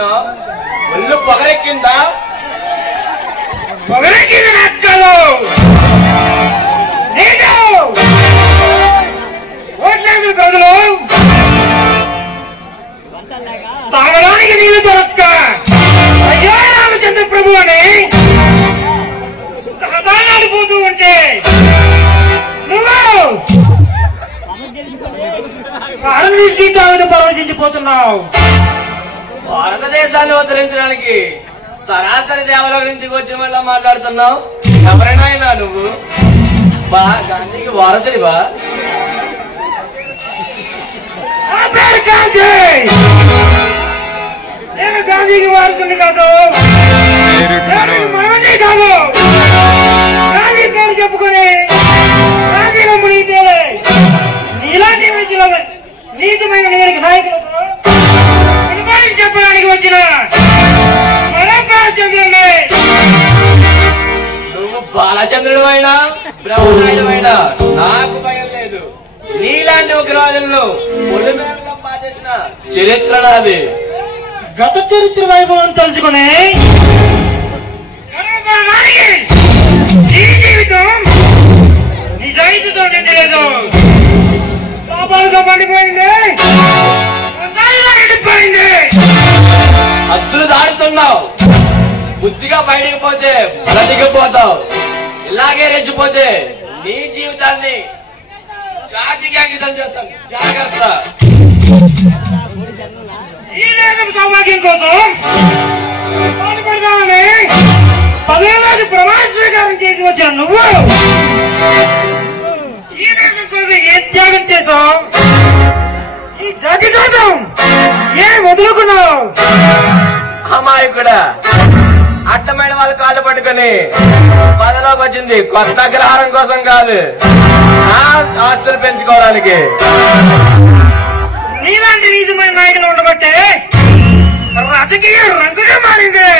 మాట్లాడుతున్నావు? ఒళ్ళు పొగరెక్కిందా? పొగరెక్కింది నక్కలు ఓట్లేసిన ప్రజలు తాగడానికి నీళ్లు దొరక్క అయ్యో రామచంద్ర ప్రభు అని తహతాడిపోతూ ఉంటే నువ్వు పారదీసి తాగుతూ పరవశించిపోతున్నావు. భారతదేశాన్ని ఉద్ధరించడానికి సరాసరి దేవలోకి నుంచి వచ్చిన వల్ల మాట్లాడుతున్నావు. ఎవరైనా నువ్వు గాంధీకి వారసుడివా? నేను గాంధీకి వారసుని కాదు, మనవని కాదు. గాంధీ పేరు చెప్పుకుని గాంధీలో మునిగితేలే నీలాంటి నీచమైన నాయకులతో అనుభవం చెప్పడానికి వచ్చిన నువ్వు బాలచంద్రుడు అయినా బ్రహ్మనాయుడు నాకు భయం లేదు. నీలాంటి ఉగ్రవాదులను ఒళ్ళు మేరగా పాచేసిన చరిత్ర నాది. గత చరిత్ర వైభవం తెలుసుకుని ఈ జీవితం నిజాయితీతో నిండలేదు. పాపాలతో పండిపోయింది, ఎండిపోయింది. హద్దులు దాడుతున్నావు. బుద్ధిగా బయటకు పోతే బ్రతికిపోతావు. ఇలాగే రెచ్చిపోతే నీ జీవితాన్ని జాతికి అంకితం చేస్తాం. జాగ్రత్త. ఈ దేశం సౌభాగ్యం కోసం పాటుపడతామని 10 ఏళ్ళకి ప్రమాణ స్వీకారం చేసి వచ్చిన నువ్వు ఈ దేశం కోసం ఏం త్యాగం చేసావు? ఈ జాతి కోసం ఏం వదులుకున్నావు? అమాయకుడా, అట్టమైన వాళ్ళ కాళ్ళు పట్టుకుని పదలోకి వచ్చింది కొత్త అగ్రహారం కోసం కాదు, ఆస్తులు పెంచుకోవడానికి. నీలాంటి నిజమైన నాయకులు ఉండబట్టే రాజకీయం రంగుగా మారింది.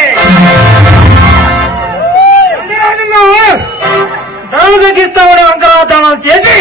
నువ్వు ధరలు తగ్గిస్తామని వంకరాదానాలు చేసి